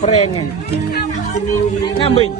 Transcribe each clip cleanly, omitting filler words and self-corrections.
แปลงไงน้ำบิน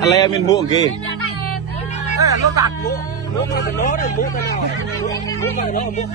อะไรมันมุกกี่nó đặt muỗng muỗng nó nó muỗng cái nào muỗng này nó muỗng